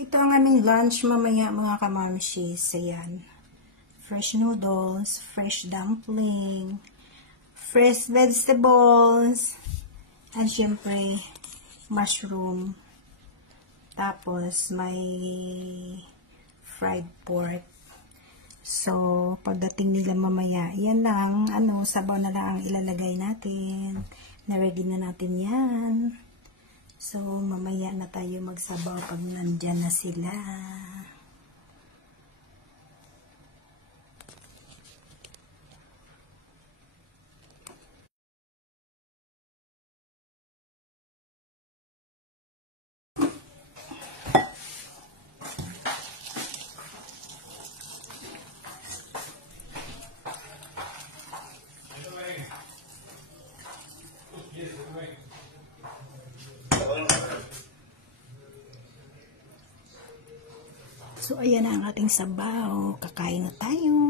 Ito ang aming lunch mamaya mga kamamshis. Ayan. Fresh noodles, fresh dumpling, fresh vegetables, and syempre, mushroom. Tapos, may fried pork. So, pagdating nila mamaya, yan lang, sabaw na lang ang ilalagay natin. Na-ready na natin yan. So, mamaya na tayo magsabaw pag nandyan na sila. So, ayan ang ating sabaw. Kakain na tayo.